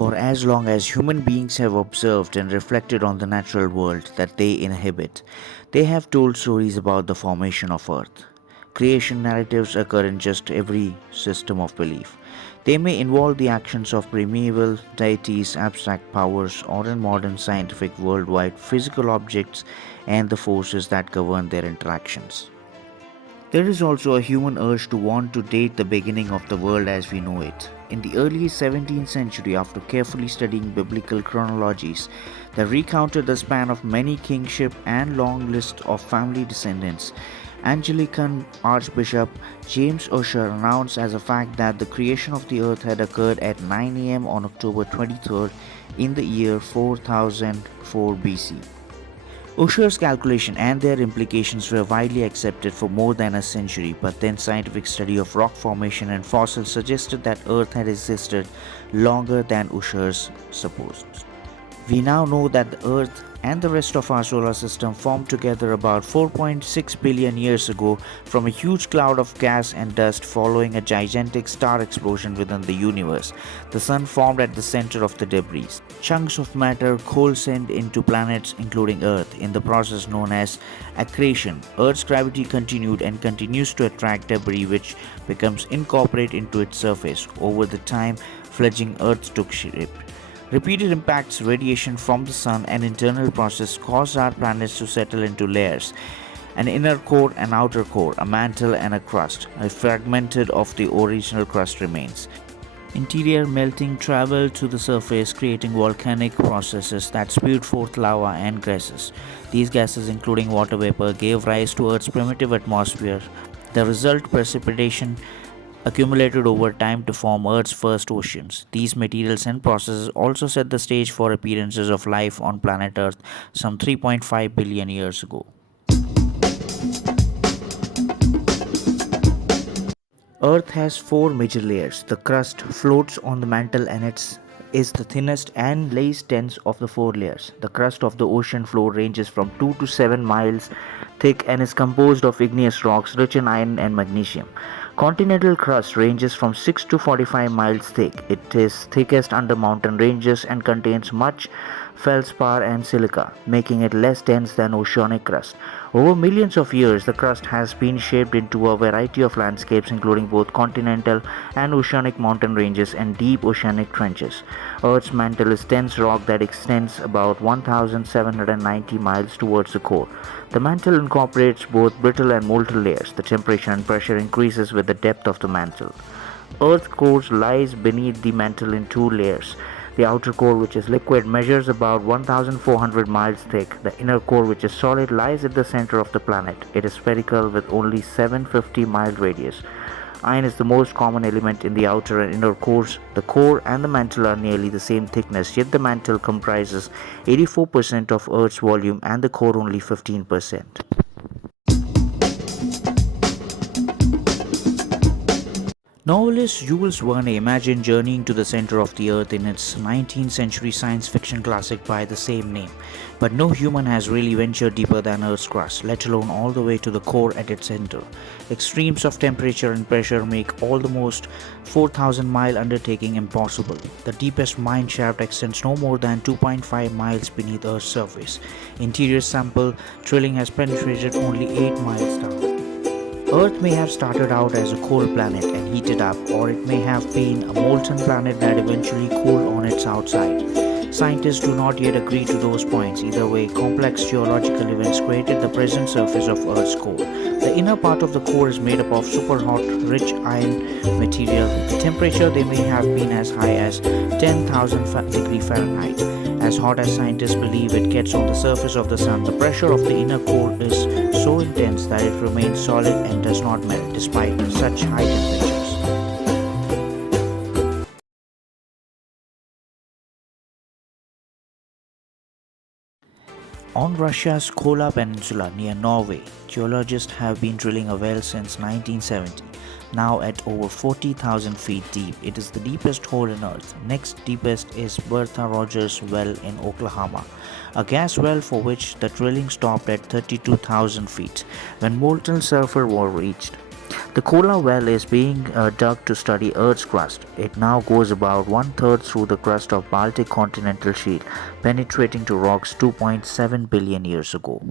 For as long as human beings have observed and reflected on the natural world that they inhabit, they have told stories about the formation of Earth. Creation narratives occur in just every system of belief. They may involve the actions of primeval deities, abstract powers, or in modern scientific worldwide physical objects and the forces that govern their interactions. There is also a human urge to want to date the beginning of the world as we know it. In the early 17th century, after carefully studying biblical chronologies that recounted the span of many kingship and long list of family descendants, Anglican Archbishop James Ussher announced as a fact that the creation of the earth had occurred at 9 am on October 23rd in the year 4004 BC. Usher's calculation and their implications were widely accepted for more than a century, but then scientific study of rock formation and fossils suggested that Earth had existed longer than Usher's supposed. We now know that the Earth and the rest of our solar system formed together about 4.6 billion years ago from a huge cloud of gas and dust following a gigantic star explosion within the universe. The Sun formed at the center of the debris. Chunks of matter coalesced into planets including Earth in the process known as accretion. Earth's gravity continued and continues to attract debris which becomes incorporated into its surface. Over the time, fledgling Earth took shape. Repeated impacts, radiation from the Sun, and internal process caused our planets to settle into layers. An inner core and outer core, a mantle and a crust. A fragmented of the original crust remains. Interior melting traveled to the surface, creating volcanic processes that spewed forth lava and gases. These gases, including water vapor, gave rise to Earth's primitive atmosphere. The result, precipitation, accumulated over time to form Earth's first oceans. These materials and processes also set the stage for appearances of life on planet Earth some 3.5 billion years ago. Earth has four major layers. The crust floats on the mantle and is the thinnest and lays dense of the four layers. The crust of the ocean floor ranges from 2 to 7 miles thick and is composed of igneous rocks rich in iron and magnesium. Continental crust ranges from 6 to 45 miles thick. It is thickest under mountain ranges and contains much feldspar and silica, making it less dense than oceanic crust. Over millions of years, the crust has been shaped into a variety of landscapes, including both continental and oceanic mountain ranges and deep oceanic trenches. Earth's mantle is dense rock that extends about 1,790 miles towards the core. The mantle incorporates both brittle and molten layers. The temperature and pressure increases with the depth of the mantle. Earth's core lies beneath the mantle in two layers. The outer core, which is liquid, measures about 1,400 miles thick. The inner core, which is solid, lies at the center of the planet. It is spherical with only 750-mile radius. Iron is the most common element in the outer and inner cores. The core and the mantle are nearly the same thickness, yet the mantle comprises 84% of Earth's volume and the core only 15%. Novelist Jules Verne imagined journeying to the center of the earth in its 19th century science fiction classic by the same name. But no human has really ventured deeper than Earth's crust, let alone all the way to the core at its center. Extremes of temperature and pressure make almost 4,000-mile undertaking impossible. The deepest mine shaft extends no more than 2.5 miles beneath Earth's surface. Interior sample drilling has penetrated only 8 miles down. Earth may have started out as a cold planet and heated up, or it may have been a molten planet that eventually cooled on its outside. Scientists do not yet agree to those points. Either way, complex geological events created the present surface of Earth's core. The inner part of the core is made up of super hot, rich iron material. The temperature they may have been as high as 10,000 degrees Fahrenheit. As hot as scientists believe it gets on the surface of the sun, the pressure of the inner core is so intense that it remains solid and does not melt despite such high temperatures. On Russia's Kola Peninsula near Norway, geologists have been drilling a well since 1970. Now at over 40,000 feet deep, it is the deepest hole in Earth. Next deepest is Bertha Rogers Well in Oklahoma, a gas well for which the drilling stopped at 32,000 feet when molten sulfur was reached. The Kola well is being dug to study Earth's crust. It now goes about one-third through the crust of Baltic continental shelf, penetrating to rocks 2.7 billion years ago.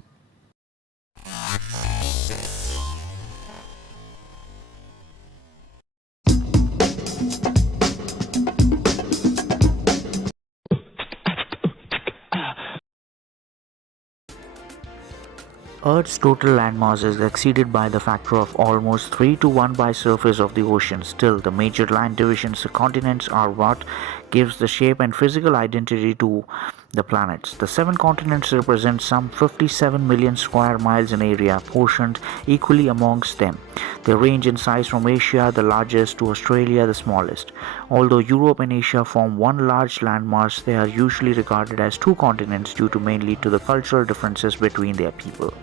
Earth's total landmass is exceeded by the factor of almost 3 to 1 by surface of the ocean. Still, the major land divisions, the continents, are what gives the shape and physical identity to the planets. The 7 continents represent some 57 million square miles in area, portioned equally amongst them. They range in size from Asia, the largest, to Australia, the smallest. Although Europe and Asia form one large landmass, they are usually regarded as 2 continents due to mainly to the cultural differences between their people.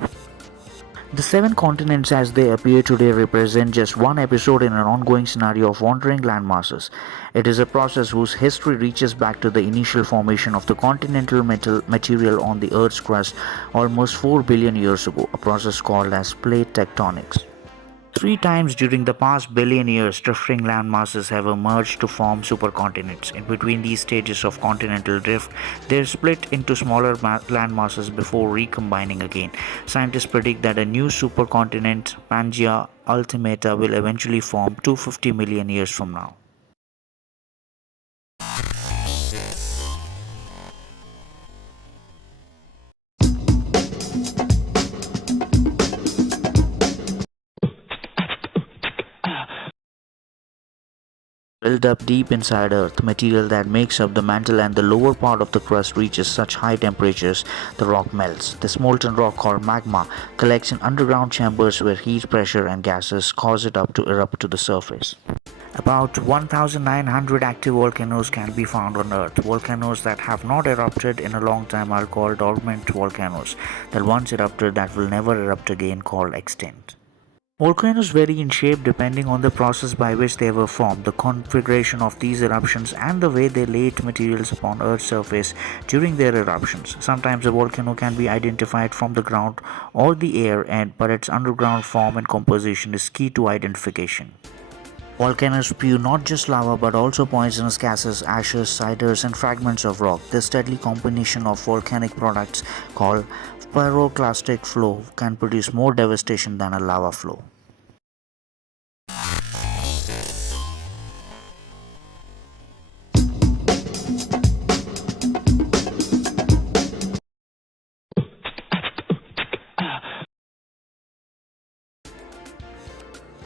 The 7 continents as they appear today represent just one episode in an ongoing scenario of wandering landmasses. It is a process whose history reaches back to the initial formation of the continental material on the Earth's crust almost 4 billion years ago, a process called as plate tectonics. 3 times during the past billion years, drifting landmasses have emerged to form supercontinents. In between these stages of continental drift, they are split into smaller landmasses before recombining again. Scientists predict that a new supercontinent, Pangaea Ultimata, will eventually form 250 million years from now. Built up deep inside Earth, material that makes up the mantle and the lower part of the crust reaches such high temperatures the rock melts. This molten rock, called magma, collects in underground chambers where heat, pressure, and gases cause it up to erupt to the surface. About 1,900 active volcanoes can be found on Earth. Volcanoes that have not erupted in a long time are called dormant volcanoes, that once erupted that will never erupt again, called extinct. Volcanoes vary in shape depending on the process by which they were formed, the configuration of these eruptions, and the way they laid materials upon Earth's surface during their eruptions. Sometimes a volcano can be identified from the ground or the air, but its underground form and composition is key to identification. Volcanoes spew not just lava but also poisonous gases, ashes, cinders, and fragments of rock. This deadly combination of volcanic products, called pyroclastic flow, can produce more devastation than a lava flow.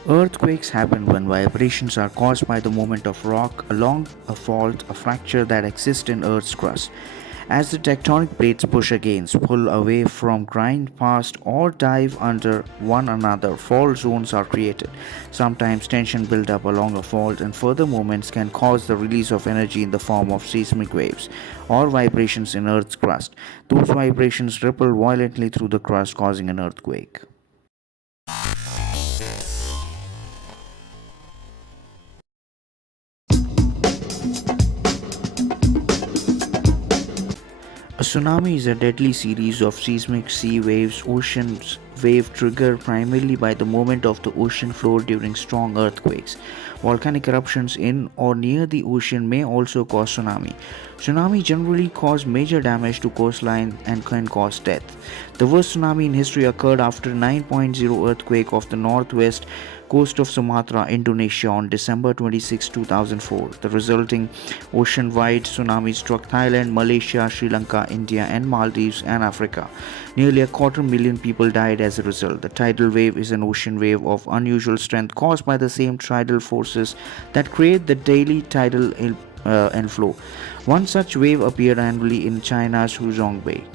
Earthquakes happen when vibrations are caused by the movement of rock along a fault, a fracture that exists in Earth's crust. As the tectonic plates push against, pull away from, grind past, or dive under one another, fault zones are created. Sometimes tension builds up along a fault, and further movements can cause the release of energy in the form of seismic waves or vibrations in Earth's crust. Those vibrations ripple violently through the crust, causing an earthquake. A tsunami is a deadly series of seismic sea waves, oceans wave triggered primarily by the movement of the ocean floor during strong earthquakes. Volcanic eruptions in or near the ocean may also cause tsunami. Tsunami generally cause major damage to coastline and can cause death. The worst tsunami in history occurred after 9.0 earthquake of the northwest coast of Sumatra, Indonesia on December 26, 2004. The resulting ocean-wide tsunami struck Thailand, Malaysia, Sri Lanka, India, and Maldives and Africa. Nearly a quarter million people died as a result. The tidal wave is an ocean wave of unusual strength caused by the same tidal forces that create the daily tidal inflow. One such wave appeared annually in China's Huzhong Bay.